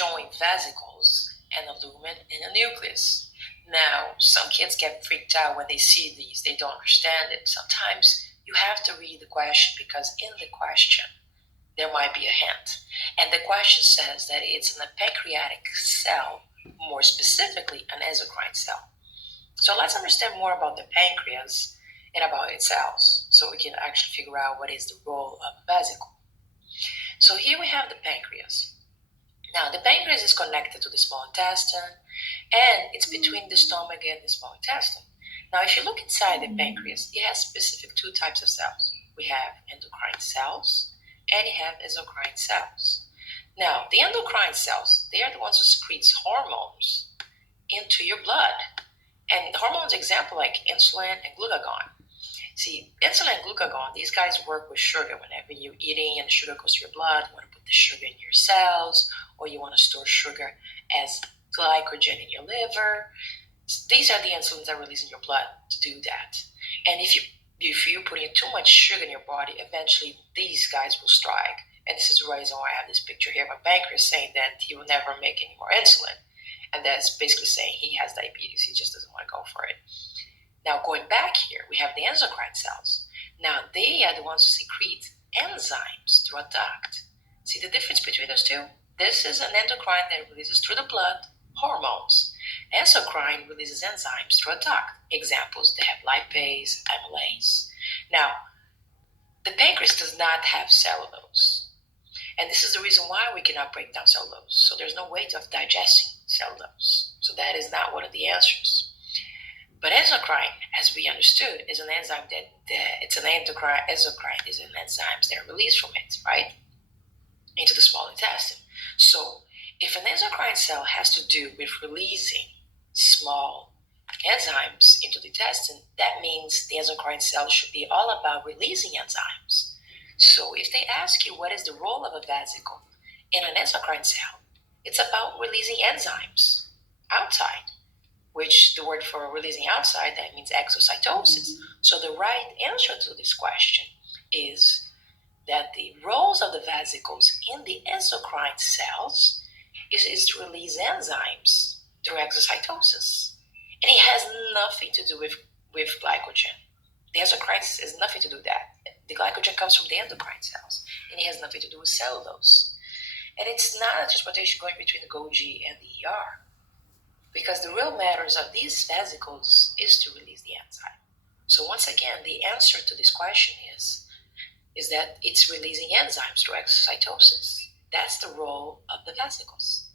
showing vesicles and a lumen in a nucleus. Now, some kids get freaked out when they see these. They don't understand it. Sometimes you have to read the question because in the question, there might be a hint. And the question says that it's in a pancreatic cell, more specifically an exocrine cell. So let's understand more about the pancreas and about its cells so we can actually figure out what is the role of a vesicle. So here we have the pancreas. Now, the pancreas is connected to the small intestine, and it's between the stomach and the small intestine. Now, if you look inside the pancreas, it has specific two types of cells. We have endocrine cells, and you have exocrine cells. Now, the endocrine cells, they are the ones who secretes hormones into your blood. And the hormones, example, like insulin and glucagon. See, insulin and glucagon, these guys work with sugar. Whenever you're eating and the sugar goes to your blood, you want to put the sugar in your cells, or you want to store sugar as glycogen in your liver. These are the insulins that are released in your blood to do that. And if you're putting too much sugar in your body, eventually these guys will strike. And this is the reason why I have this picture here of a pancreas saying that he will never make any more insulin. And that's basically saying he has diabetes. He just doesn't want to go for it. Now, going back here, we have the endocrine cells. Now, they are the ones who secrete enzymes through a duct. See the difference between those two? This is an endocrine that releases through the blood hormones. Exocrine releases enzymes through a duct. Examples, they have lipase, amylase. Now, the pancreas does not have cellulose. And this is the reason why we cannot break down cellulose. So there's no way of digesting cellulose. So that is not one of the answers. But exocrine, as we understood, is an enzyme it's an endocrine. Exocrine is an enzymes that are released from it, right, into the small intestine. So if an exocrine cell has to do with releasing small enzymes into the intestine, that means the exocrine cell should be all about releasing enzymes. So if they ask you what is the role of a vesicle in an exocrine cell, it's about releasing enzymes outside, which the word for releasing outside, that means exocytosis. So the right answer to this question is that the roles of the vesicles in the exocrine cells is to release enzymes through exocytosis. And it has nothing to do with glycogen. The exocrine has nothing to do with that. The glycogen comes from the endocrine cells, and it has nothing to do with cellulose. And it's not a transportation going between the Golgi and the ER, because the real matters of these vesicles is to release the enzyme. So once again, the answer to this question is that it's releasing enzymes through exocytosis. That's the role of the vesicles.